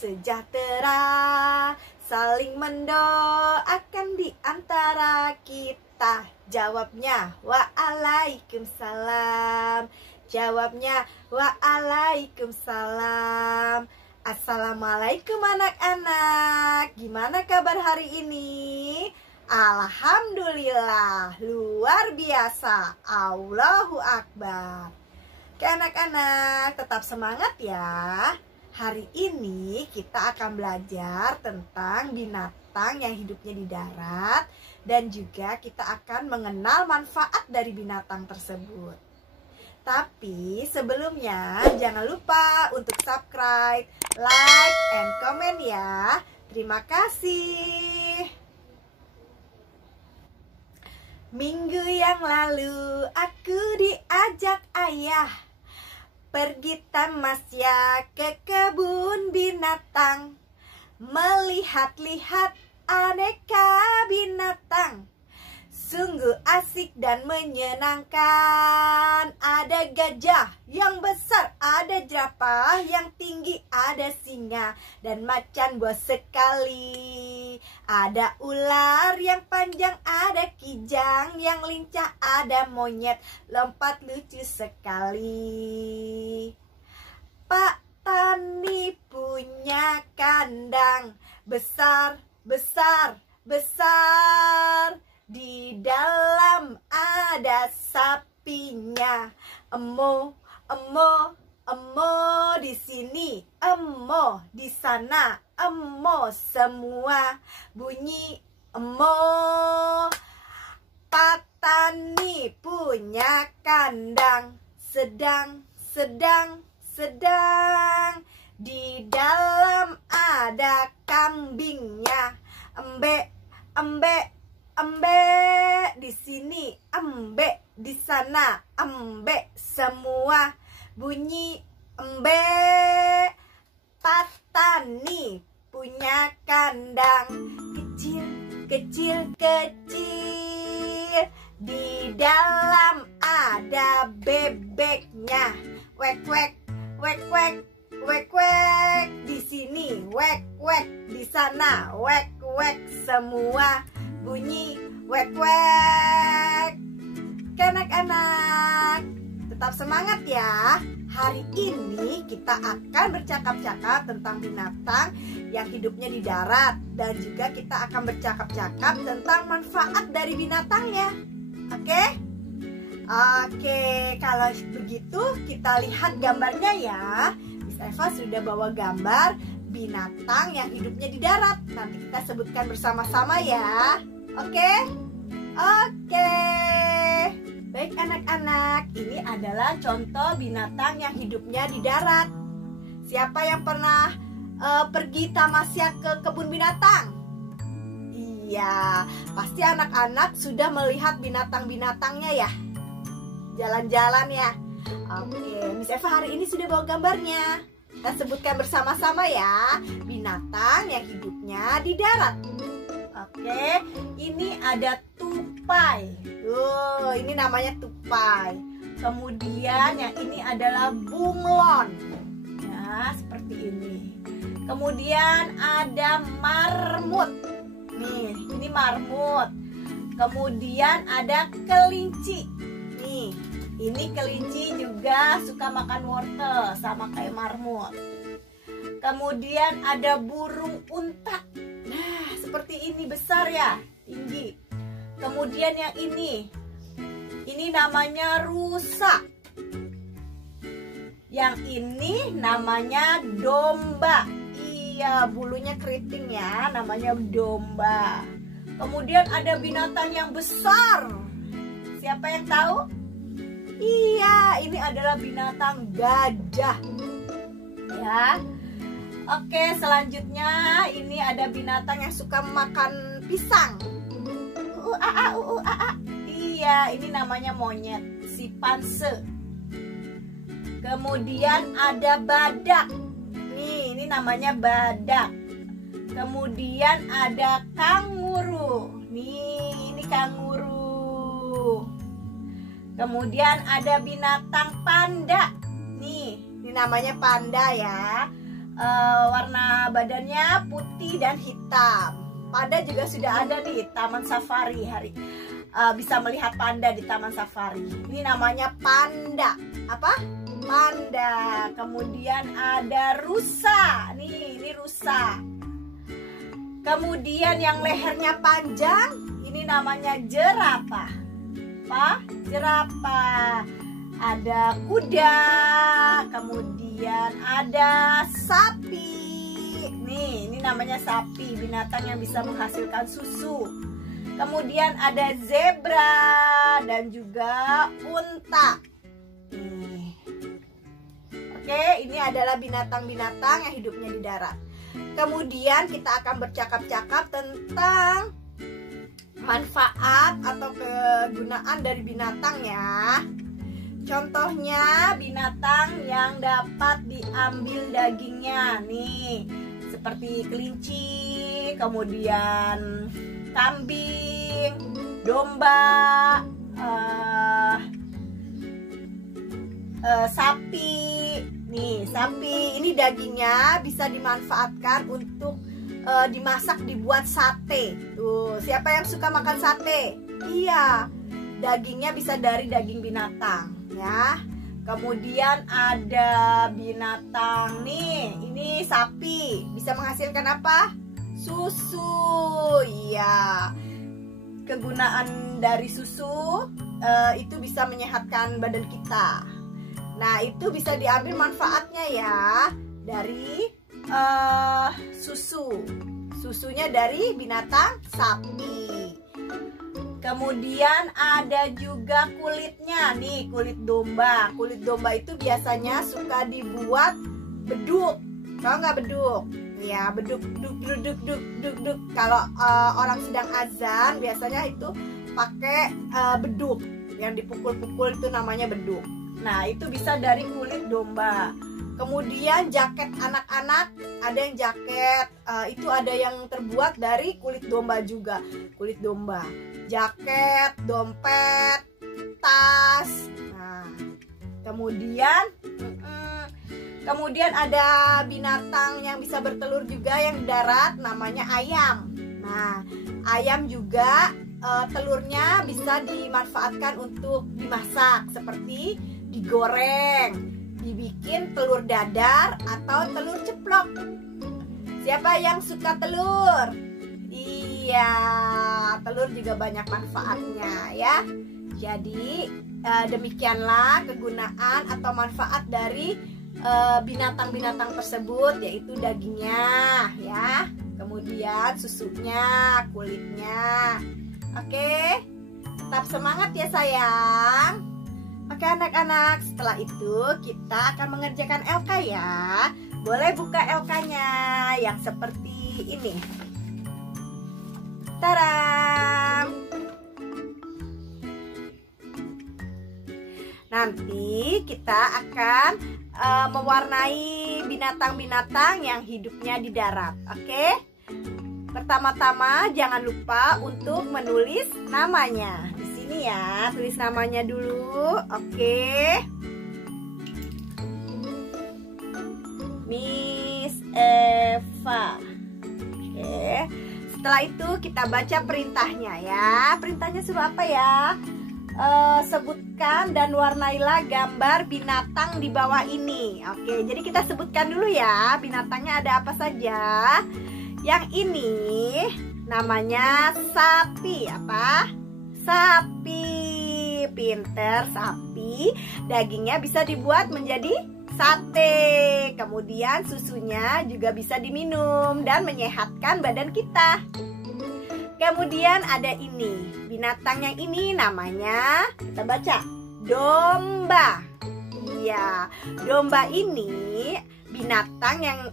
sejahtera, saling mendoakan di antara kita. Jawabnya waalaikumsalam. Jawabnya waalaikumsalam. Assalamualaikum anak-anak. Gimana kabar hari ini? Alhamdulillah, luar biasa. Allahu Akbar. Oke anak-anak, tetap semangat ya. Hari ini kita akan belajar tentang binatang yang hidupnya di darat, dan juga kita akan mengenal manfaat dari binatang tersebut. Tapi sebelumnya jangan lupa untuk subscribe, like, and comment ya. Terima kasih. Minggu yang lalu aku diajak ayah pergi tamasya ke kebun binatang, melihat-lihat aneka binatang. Sungguh asik dan menyenangkan. Ada gajah yang besar, ada jerapah yang tinggi, ada singa dan macan buas sekali. Ada ular yang panjang, ada kijang yang lincah, ada monyet lompat lucu sekali. Pak Tani punya kandang besar, besar, besar. Di dalam ada sapinya. Emo, emo, emo di sini, emo di sana, emo semua. Bunyi emo. Pak Tani punya kandang sedang, sedang, sedang. Di dalam ada kambingnya. Embe, embe, embe di sini, embe di sana, embe semua. Bunyi embe. Pak Tani punya kandang kecil, kecil, kecil. Di dalam ada bebeknya. Wek, wek, wek, wek, wek, wek. Di sini wek, wek, di sana wek, wek semua. Bunyi wek-wek. Anak-anak, tetap semangat ya. Hari ini kita akan bercakap-cakap tentang binatang yang hidupnya di darat, dan juga kita akan bercakap-cakap tentang manfaat dari binatangnya. Oke? Oke, kalau begitu kita lihat gambarnya ya. Miss Eva sudah bawa gambar binatang yang hidupnya di darat. Nanti kita sebutkan bersama-sama ya. Oke? Oke. Baik anak-anak, ini adalah contoh binatang yang hidupnya di darat. Siapa yang pernah pergi tamasya ke kebun binatang? Iya, pasti anak-anak sudah melihat binatang-binatangnya ya. Jalan-jalan ya. Oke, Miss Eva hari ini sudah bawa gambarnya. Kita sebutkan bersama-sama ya. Binatang yang hidupnya di darat. Oke, ini ada tupai. Ini namanya tupai. Kemudian yang ini adalah bunglon. Ya, seperti ini. Kemudian ada marmut. Nih, ini marmut. Kemudian ada kelinci. Nih, ini kelinci juga suka makan wortel sama kayak marmut. Kemudian ada burung unta. Nah, seperti ini besar ya, tinggi. Kemudian yang ini namanya rusa. Yang ini namanya domba. Iya, bulunya keriting ya, namanya domba. Kemudian ada binatang yang besar. Siapa yang tahu? Iya, ini adalah binatang gajah. Ya. Oke, selanjutnya ini ada binatang yang suka makan pisang. Iya, ini namanya monyet, simpanse. Kemudian ada badak. Nih, ini namanya badak. Kemudian ada kanguru. Nih, ini kanguru. Kemudian ada binatang panda. Nih, ini namanya panda ya. warna badannya putih dan hitam. Panda juga sudah ada di Taman Safari bisa melihat panda di Taman Safari. Ini namanya panda. Apa? Panda. Kemudian ada rusa. Ini rusa. Kemudian yang lehernya panjang, ini namanya jerapah. Apa? Jerapah. Ada kuda. Kemudian ada sapi. Nih, ini namanya sapi, binatang yang bisa menghasilkan susu. Kemudian ada zebra dan juga unta. Oke, ini adalah binatang-binatang yang hidupnya di darat. Kemudian kita akan bercakap-cakap tentang manfaat atau kegunaan dari binatang ya. Contohnya binatang yang dapat diambil dagingnya nih, seperti kelinci, kemudian kambing, domba, sapi. Nih, sapi ini dagingnya bisa dimanfaatkan untuk dimasak, dibuat sate. Tuh, siapa yang suka makan sate? Iya, dagingnya bisa dari daging binatang ya. Kemudian ada binatang nih, ini sapi, bisa menghasilkan apa? Susu. Iya, kegunaan dari susu itu bisa menyehatkan badan kita. Nah, itu bisa diambil manfaatnya ya dari susunya dari binatang sapi. Kemudian ada juga kulitnya nih, kulit domba. Kulit domba itu biasanya suka dibuat beduk. Tahu nggak beduk? Ya, beduk, duk. Kalau orang sedang azan biasanya itu pakai beduk yang dipukul-pukul, itu namanya beduk. Nah, itu bisa dari kulit domba. Kemudian jaket anak-anak, ada yang jaket itu ada yang terbuat dari kulit domba juga. Kulit domba, jaket, dompet, tas. Nah, kemudian ada binatang yang bisa bertelur juga yang di darat, namanya ayam. Nah, ayam juga telurnya bisa dimanfaatkan untuk dimasak, seperti digoreng, dibikin telur dadar atau telur ceplok. Siapa yang suka telur? Iya, telur juga banyak manfaatnya ya. Jadi demikianlah kegunaan atau manfaat dari binatang-binatang tersebut, yaitu dagingnya ya, kemudian susunya, kulitnya. Oke, tetap semangat ya sayang. Oke anak-anak, setelah itu kita akan mengerjakan LK ya. Boleh buka LK-nya yang seperti ini. Taram! Nanti kita akan mewarnai binatang-binatang yang hidupnya di darat. Oke? Pertama-tama jangan lupa untuk menulis namanya. Ini ya, tulis namanya dulu. Oke. Miss Eva. Oke. Setelah itu kita baca perintahnya ya. Perintahnya suruh apa ya? Sebutkan dan warnailah gambar binatang di bawah ini. Oke, jadi kita sebutkan dulu ya, binatangnya ada apa saja. Yang ini namanya sapi. Apa? Sapi. Pinter, sapi. Dagingnya bisa dibuat menjadi sate. Kemudian susunya juga bisa diminum dan menyehatkan badan kita. Kemudian ada ini, binatang yang ini namanya, kita baca, domba. Iya, domba ini binatang yang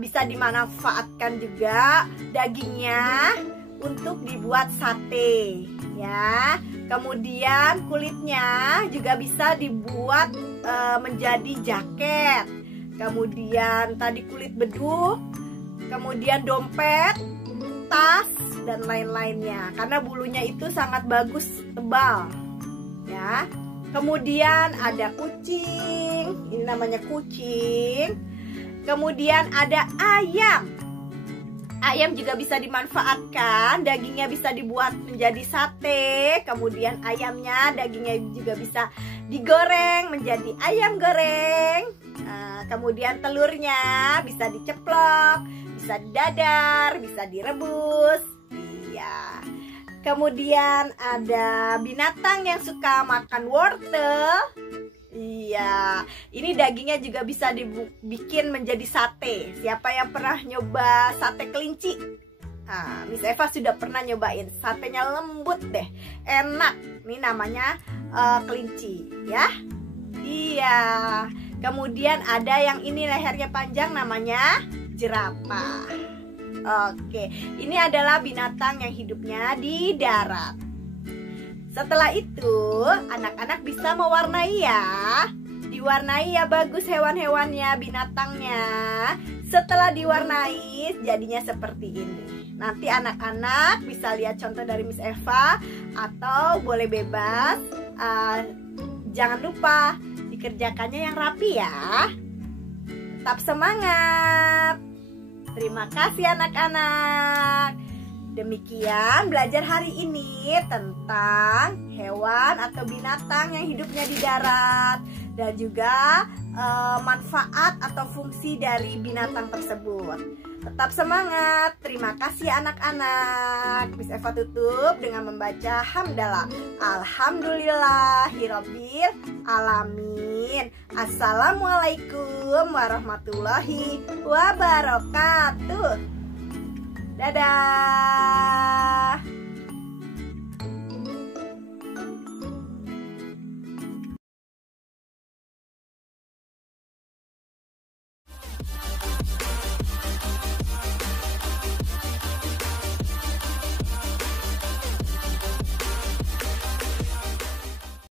bisa dimanfaatkan juga dagingnya untuk dibuat sate ya. Kemudian kulitnya juga bisa dibuat menjadi jaket. Kemudian tadi kulit beduk, kemudian dompet, tas dan lain-lainnya, karena bulunya itu sangat bagus, tebal ya. Kemudian ada kucing, ini namanya kucing. Kemudian ada ayam. Ayam juga bisa dimanfaatkan, dagingnya bisa dibuat menjadi sate. Kemudian ayamnya, dagingnya juga bisa digoreng menjadi ayam goreng. Nah, kemudian telurnya bisa diceplok, bisa didadar, bisa direbus. Iya. Kemudian ada binatang yang suka makan wortel. Iya, ini dagingnya juga bisa dibikin menjadi sate. Siapa yang pernah nyoba sate kelinci? Nah, Miss Eva sudah pernah nyobain. Satenya lembut deh, enak. Ini namanya kelinci, ya. Iya. Kemudian ada yang ini lehernya panjang, namanya jerapah. Oke, ini adalah binatang yang hidupnya di darat. Setelah itu, anak-anak bisa mewarnai ya. Diwarnai ya bagus hewan-hewannya, binatangnya. Setelah diwarnai, jadinya seperti ini. Nanti anak-anak bisa lihat contoh dari Miss Eva, atau boleh bebas. Jangan lupa dikerjakannya yang rapi ya. Tetap semangat. Terima kasih anak-anak. Demikian belajar hari ini tentang hewan atau binatang yang hidupnya di darat dan juga manfaat atau fungsi dari binatang tersebut. Tetap semangat. Terima kasih anak-anak. Miss Eva tutup dengan membaca hamdalah. Alhamdulillahirabbil alamin. Assalamualaikum warahmatullahi wabarakatuh. Dadah.